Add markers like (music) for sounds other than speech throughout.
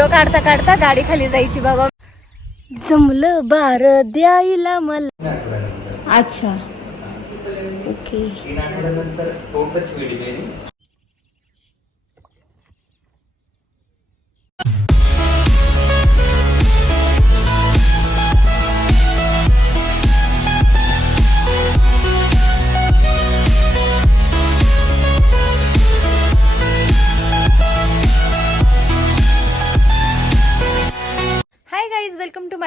Video काढता काढता गाडी खाली जायची बाबा. जमलं बार द्यायला मला. अच्छा. ओके.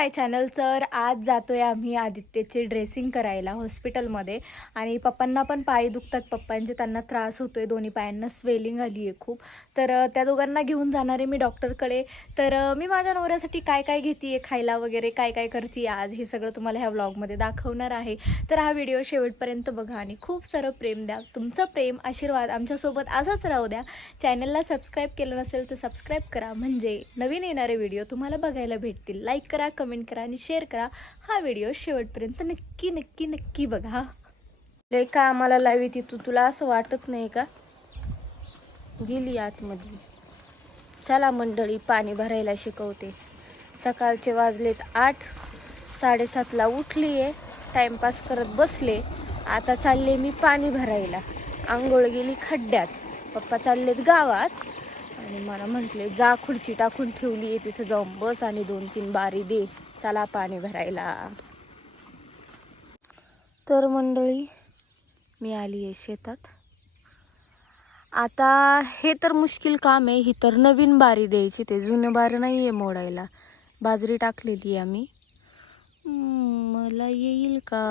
माय चॅनल तर आज जातोय आम्ही आदित्यचे ड्रेसिंग करायला हॉस्पिटलमध्ये आणि पप्पांना पण पाय दुखतात. पप्पांचे त्यांना त्रास होतो आहे दोन्ही पायांना स्वेलिंग आली आहे खूप. तर त्या दोघांना घेऊन जाणार आहे मी डॉक्टरकडे. तर मी माझ्या नवऱ्यासाठी काय काय घेते खायला वगैरे काय काय करते आज हे सगळं तुम्हाला ह्या व्लॉगमध्ये दाखवणार आहे. तर हा व्हिडिओ शेवटपर्यंत बघा आणि खूप सारं प्रेम द्या. तुमचं प्रेम आशीर्वाद आमच्यासोबत असाच राहू द्या. चॅनलला सबस्क्राईब केलं नसेल तर सबस्क्राईब करा. म्हणजे नवीन येणारे व्हिडिओ तुम्हाला बघायला भेटतील. लाईक करा कमेंट करा आणि शेअर करा. हा व्हिडिओ शेवटपर्यंत नक्की नक्की नक्की बघा. लय का आम्हाला लावी ती तू? तुला असं वाटत नाही का? गेली आतमध्ये चला मंडळी पाणी भरायला शिकवते. सकाळचे वाजलेत आठ. साडेसातला उठली आहे टाईमपास करत बसले. आता चालले मी पाणी भरायला. आंघोळ गेली खड्ड्यात. पप्पा चाललेत गावात. आणि मला म्हटले जा खुर्ची टाकून ठेवली आहे तिथं जाऊन बस आणि दोन तीन बारी दे. चला पाणी भरायला. तर मंडळी मी आली आहे शेतात. आता हे तर मुश्किल काम आहे ही तर नवीन बारी द्यायची ते जुनं बार नाही आहे मोडायला. बाजरी टाकलेली आहे आम्ही. मला येईल का?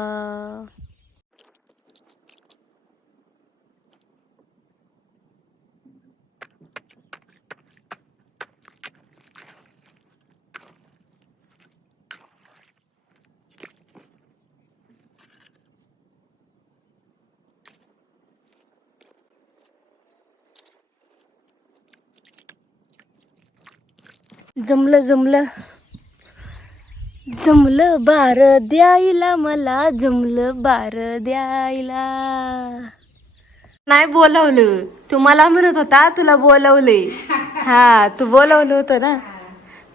जमलं जमलं. जमलं बार द्यायला मला जमलं बार द्यायला. नाही बोलवलं. तू मला म्हणत होता तुला बोलवले. हा तू बोलवलं होतं ना.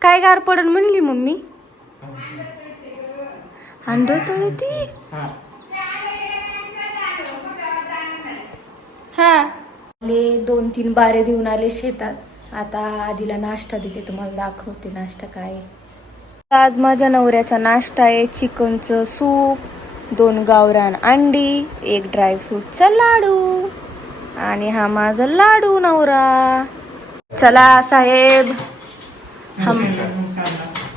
काय गार पडन म्हणली मम्मी? अंड ती? हा. ले दोन तीन बारे देऊन आले शेतात. आता आधीला नाश्ता देते तुम्हाला दाखवते नाश्ता काय आहे. आज माझ्या नवऱ्याचा नाश्ता आहे चिकनचं सूप दोन गावरान अंडी एक ड्रायफ्रूटचा लाडू आणि हा माझा लाडू नवरा. चला साहेब हम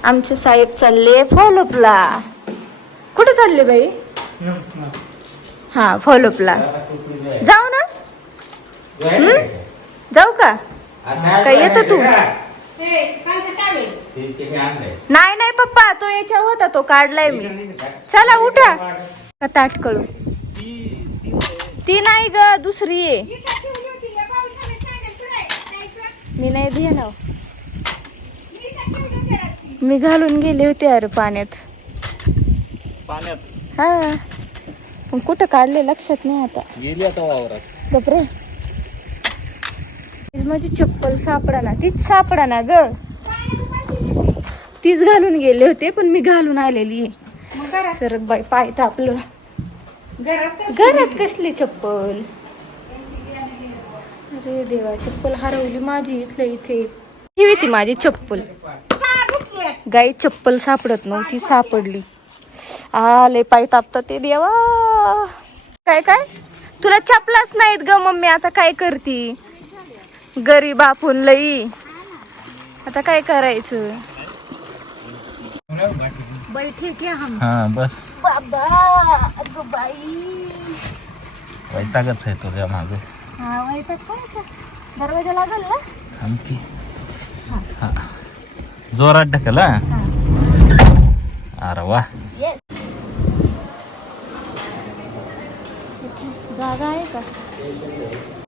आमचे साहेब चालले फॉलोपला कुठे चालले बाई? हा फॉलोपला जाऊ ना. जाऊ का? काय येतं तू? नाही नाही पप्पा तो याच्या होता तो काढलाय मी. चला उठा. का ताट कळू? ती नाही ग दुसरी आहे. मी नाही घेणार मी घालून गेले होते अरे पाण्यात. पाण्यात? हा. पण कुठं काढले? लक्षात नाही आता. गेली आता वावरात. तीच माझी चप्पल सापडा ना. तीच सापडा ना ग. तीच घालून गेले होते पण मी घालून आलेली. सरक बाई पाय तापलं. घरात कसली? चप्पल? अरे देवा चप्पल हरवली माझी इथल्या इथे. ठेवी ती माझी चप्पल. गाई चप्पल सापडत नव्हती सापडली. आले पाय तापतात ते देवा. काय काय? तुला चपलाच नाहीत ग मम्मी आता काय करती? गरीब आपण लई. आता काय करायचं? बैठे क्या हम हा बस. बाबा अगं बाई. वैतागच आहे तुझ्या माग. हा वैताग कोणाचा? दरवाजा लागल ना? थांबकी हा. जोरात ढकल हा. अरे वा. येस जागा आहे का?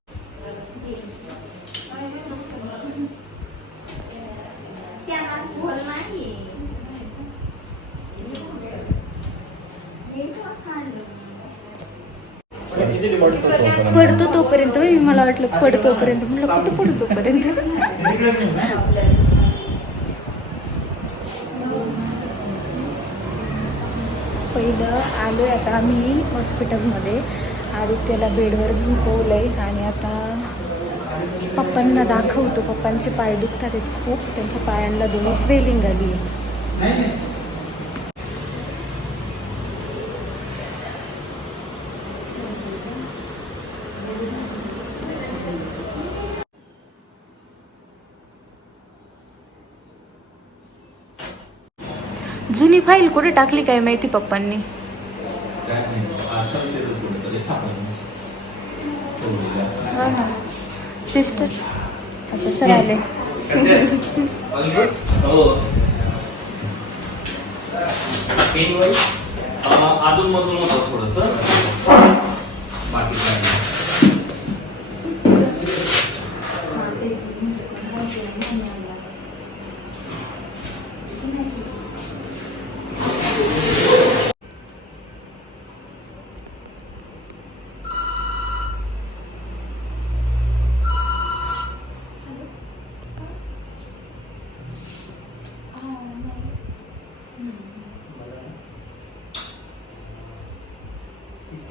पडतो तोपर्यंत मला वाटलं पडतोपर्यंत. म्हटलं कुठं पडतो पर्यंत पहिलं आलो आता आम्ही हॉस्पिटलमध्ये. आदित्यला बेडवर झोपवलंय आहे आणि आता पप्पांना दाखवतो. पप्पांचे पाय दुखतात आहेत खूप. त्यांच्या पायांना दोन्ही स्वेलिंग आली आहे जुनी फाईल कुठे टाकली काय माहिती पप्पांनी. हो ना. सिस्टर अच्छा सर आले. अजून मधून होतं थोडस. बाकी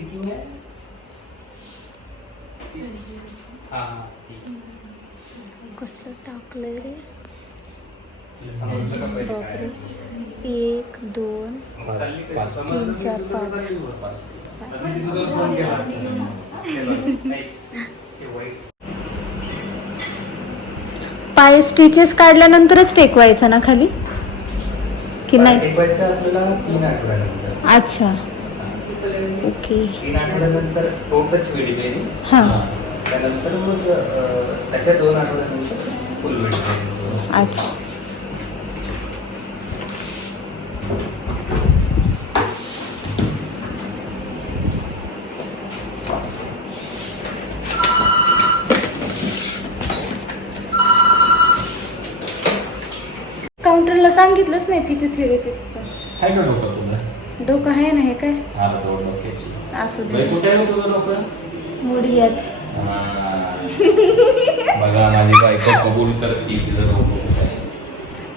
स्पीकिंग है हाँ हाँ ठीक कसलं टाकलंय रे? बापरे? एक दोन पाच- पाच. तीन चार पाच. पाच. पाय स्टिचेस काढल्यानंतरच टेकवायचं ना खाली? की नाही? टेकवायचं आपल्याला तीन आठवड्यानंतर. अच्छा. ओके. आठवड्यानंतर टोटच हां. त्यानंतर मग त्याच्या दोन आठवड्यानंतर फुल अच्छा. काउंटरला सांगितलंच नाही फिजिओथेरपिस्टचं आहे का डोकं तुझं डोकं आहे ना हे काय? असू दे. मुडग्यात हा. बघा माझी बायको कबूल करते तिचं डोकं कुठं आहे.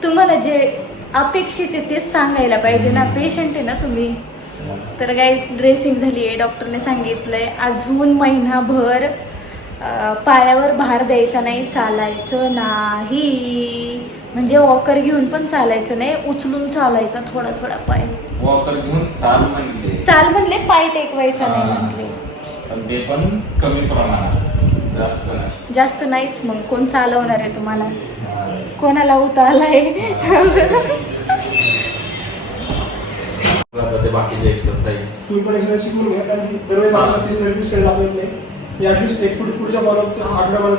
तुम्हाला जे अपेक्षित आहे तेच सांगायला पाहिजे ना. पेशंट आहे ना तुम्ही. तर गाईज ड्रेसिंग झाली आहे डॉक्टरने सांगितलंय. अजून महिनाभर पायावर भार द्यायचा नाही चालायचं नाही. म्हणजे वॉकर घेऊन पण चालायचं नाही उचलून चालायचं थोडा थोडा पाय. वॉकर घेऊन चाल म्हणले. चाल म्हणले पाय टेकवायचा नाही म्हणले. पण ते पण कमी प्रमाणात जास्त नाही. जास्त नाहीच मग कोण चालवणार आहे तुम्हाला? कोणाला उता आलाय आता ते बाकीचे एक्सरसाइज तुम्ही पण एक्सरसाइज शिकून घ्या कारण की दरवेळेस हा. आपल्याला फिजिओथेरपिस्टकडे जाता येत नाही. एक फूट पुढच्या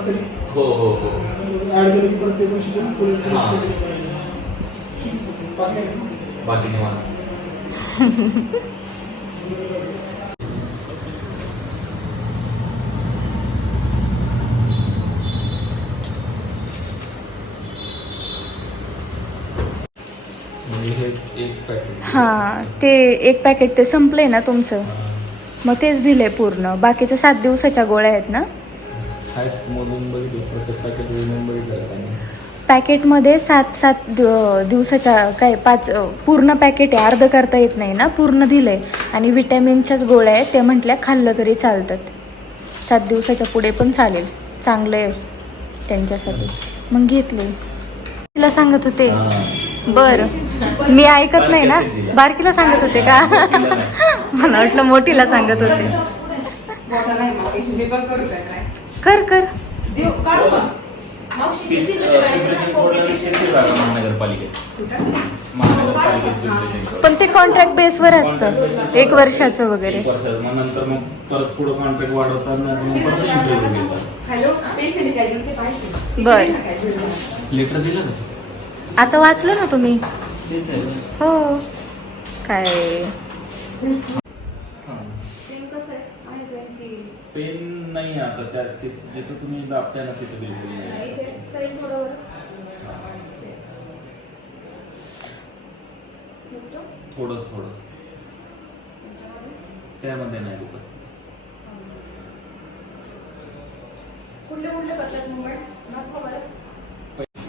तरी. हो हो हो. ॲड केलं की परत ते पण शिकून पुढे हा. आहे. बाकी निवांत. म्हणजे हे एक पॅकेट हां ते एक पॅकेट ते संपलंय ना तुमचं? मग तेच दिलंय पूर्ण. बाकीच्या सात दिवसाच्या गोळ्या आहेत ना? पॅकेटमध्ये सात सात दिव- दिवसाच्या काय पाच पूर्ण पॅकेट आहे. अर्ध करता येत नाही ना? पूर्ण दिलंय. आणि विटॅमिनच्याच गोळ्या आहेत. ते म्हटल्या खाल्लं तरी चालतात. सात दिवसाच्या पुढे पण चालेल. चांगलं आहे त्यांच्यासाठी. मग घेतले. तिला सांगत होते. बरं. मी ऐकत नाही ना. बारकीला सांगत होते का? मला वाटलं मोठीला सांगत होते. कर कर. पण ते कॉन्ट्रॅक्ट बेसवर असतं. एक वर्षाचं वगैरे. बर. आता वाचलं ना तुम्ही? हो. काय? पेन नाही आता त्या ति- जिथं तुम्ही दाबताय ना तिथं बिलकुल नाही थोडं थोडं त्यामध्ये नाही दुखत.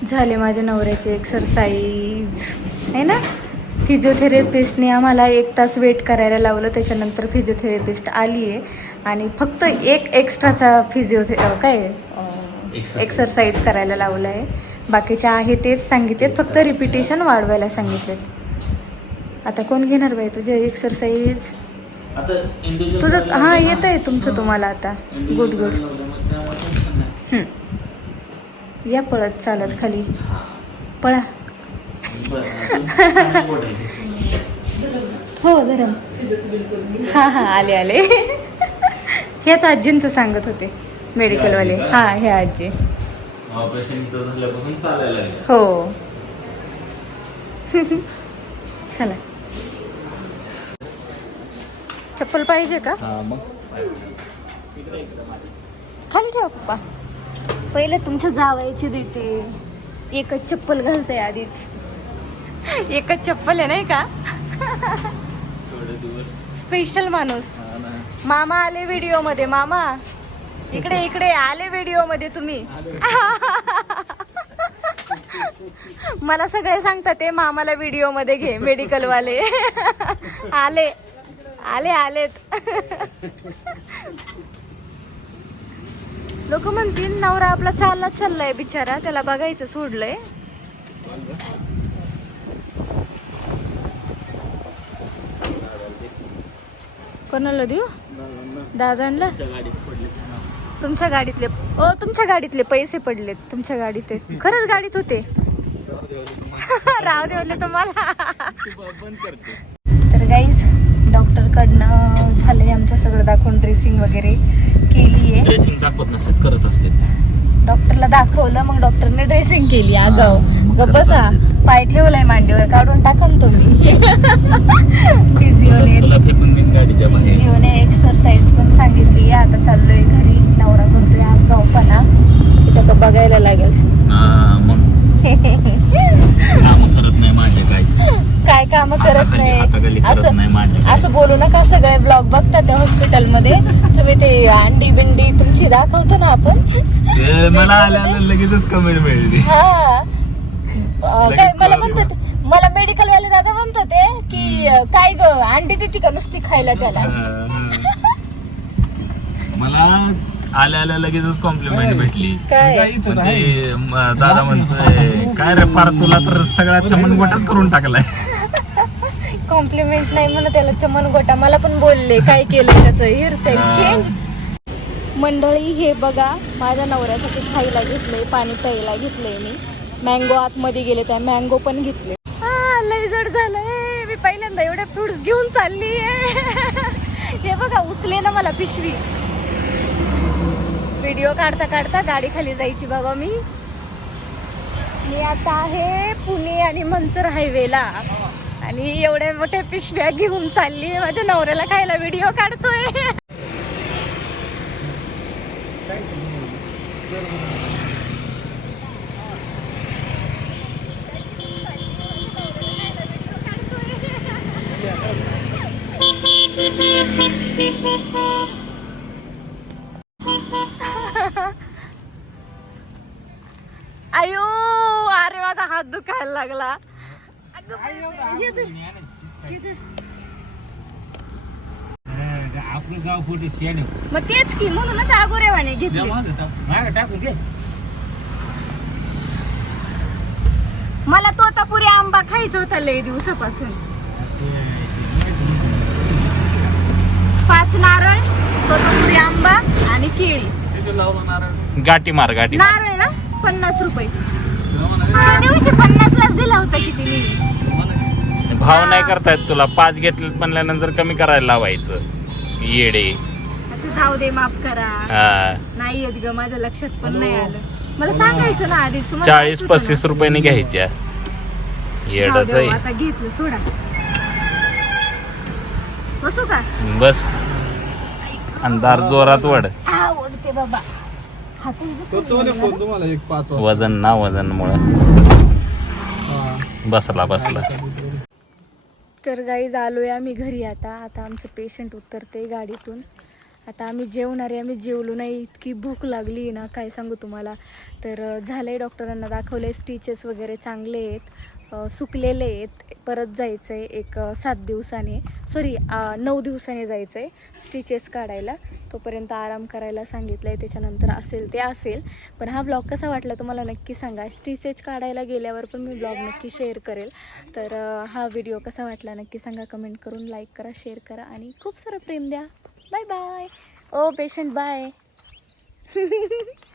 झाले माझ्या नवऱ्याचे एक्सरसाइज आहे ना? फिजिओथेरपिस्टने आम्हाला एक तास वेट करायला लावलं त्याच्यानंतर फिजिओथेरपिस्ट आली आहे आणि फक्त एक एक्स्ट्राचा फिजिओथे काय. एक्सरसाइज करायला लावलं आहे बाकीच्या आहे तेच सांगितलेत फक्त रिपिटेशन वाढवायला सांगितलेत. आता कोण घेणार बाई तुझे एक्सरसाइज तुझं हां येत. आहे तुमचं. तुम्हाला आता. गुड गुड करायला लागलं, मग त्यामुळे tension नाही. हं. या पळत चालत खाली. पळा. हो गरम हां हां आले आले. ह्याच आजींचं सांगत होते मेडिकलवाले. हे? हां हे आजी. हो. चला. चप्पल पाहिजे का? खाली ठेवा पप्पा. पहिले तुमच्या जावायची देते. एकच चप्पल घालते आधीच. एकच चप्पल आहे नाही का? स्पेशल माणूस. मामा आले व्हिडिओमध्ये मामा. इकडे इकडे आले व्हिडिओमध्ये तुम्ही मला सगळे सांगतात ते मामाला व्हिडिओमध्ये घे मेडिकल वाले आले. आले आलेत. लोक म्हणतील नवरा आपला चाललाच चाललाय बिचारा. त्याला बघायचं सोडलंय. कोणाला देऊ? दादांना तुमच्या गाडीतले ओ तुमच्या गाडीतले पैसे पडलेत तुमच्या गाडीत आहेत. खरंच गाडीत होते. (laughs) राव देवले तुम्हाला. तर गाईज डॉक्टरकडनं झालंय आमचं सगळं दाखवून ड्रेसिंग वगैरे. केली आहे ड्रेसिंग दाखवत नसत करत असते डॉक्टरला दाखवलं मग डॉक्टरने ड्रेसिंग केली आगाव ग बसा. पाय ठेवलाय मांडीवर काढून टाकन तुम्ही. फिजिओने फिजिओने एक्सरसाइज पण सांगितली आता चाललोय घरी नवरा करतोय आगावपणा तिच्याकडं बघायला लागेल. मग. (laughs) करत नाही माझे काहीच काय काम करत हाताखाली- हाताखाली नाही करत असं नाही असं बोलू नका सगळे. ब्लॉग बघतात त्या हॉस्पिटलमध्ये तुम्ही ते अंडी बिंडी तुमची दाखवतो ना आपण. ते मला आल्याला लगेचच कमेंट मिळली हा. अं, काय मला कळलं म्हणतात मला. मेडिकल वाले दादा म्हणत होते की अं, काय ग अंडी देते का नुसती खायला त्याला? मला आल्या आल्या लगेचच कॉम्प्लिमेंट भेटली. काय? ते म, दादा म्हणतोय काय रे फार तुला तर सगळा चमन गोटाच करून टाकलाय. कॉम्प्लिमेंट नाही म्हणत त्याला चमन गोटा. मला पण बोलले काय केलं त्याचं? हेअरस्टाईल हा. चेंज मंडळी हे बघा माझ्या नवऱ्यासाठी खायला घेतलंय पाणी प्यायला घेतलंय मी. मँगो आतमध्ये गेले त्या मँगो पण घेतले. हा, लय जड झालंय मी पहिल्यांदा एवढे फ्रुट्स घेऊन चालली हे बघा उचले ना मला पिशवी. व्हिडिओ काढता काढता गाडी खाली जायची बाबा मी. मी आता आहे पुणे आणि मंचर हायवेला आणि एवढ्या मोठ्या पिशव्या घेऊन चालली. माझ्या नवऱ्याला खायला व्हिडिओ काढतोय. अयो अरे माझा हात दुखायला लागला. आपलं गाव फोटे शेण मग तेच की म्हणूनच आगोरेवाने घेतले. टाकून घे मला तोतापुरी आंबा खायचा होता लय दिवसापासून. पाच नारळ तोतापुरी आंबा आणि केळी. गाठी मार गाठी. नारळ ना पन्नास रुपये. त्या दिवशी पन्नासलाच दिला होता किती मी. भाव नाही करतायत तुला. पाच घेतले म्हणल्यानंतर कमी करायला लावायचं येडे. अच्छा जाऊ दे माफ करा. हा. नाही येत ग माझ्या लक्षात पण नाही आलं. मला सांगायचं ना आधी तुम्हाला चाळीस पस्तीस. रुपयाने घ्यायच्या. जाऊ येडच दे, आहे आता घेतलं सोडा. बसू का? बस. अंधार जोरात वड. आवडते बाबा हातून करतो ना फोन तुम्हाला एक पाच वाजता. वजन ना वजन मुळे. बसला बसला. तर गाईज आलोय आम्ही घरी आता. आता आमचं पेशंट उतरते गाडीतून. आता आम्ही जेवणार आहे. आम्ही जेवलो नाही. इतकी भूक लागली आहे ना काय सांगू तुम्हाला. तर अं, झालंय डॉक्टरांना दाखवलंय. स्टिचेस वगैरे चांगले आहेत. सुकलेले आहेत. परत जायचं आहे एक सात दिवसाने. सॉरी नऊ दिवसाने जायचं आहे स्टिचेस काढायला. तोपर्यंत आराम करायला सांगितलं आहे त्याच्यानंतर असेल ते असेल. पण हा ब्लॉग कसा वाटला तुम्हाला नक्की सांगा. स्टिचेस काढायला गेल्यावर पण मी ब्लॉग नक्की शेअर करेल. तर हा व्हिडिओ कसा वाटला नक्की सांगा. कमेंट करून लाईक करा शेअर करा आणि खूप सारं प्रेम द्या. बाय बाय ओ पेशंट बाय (laughs)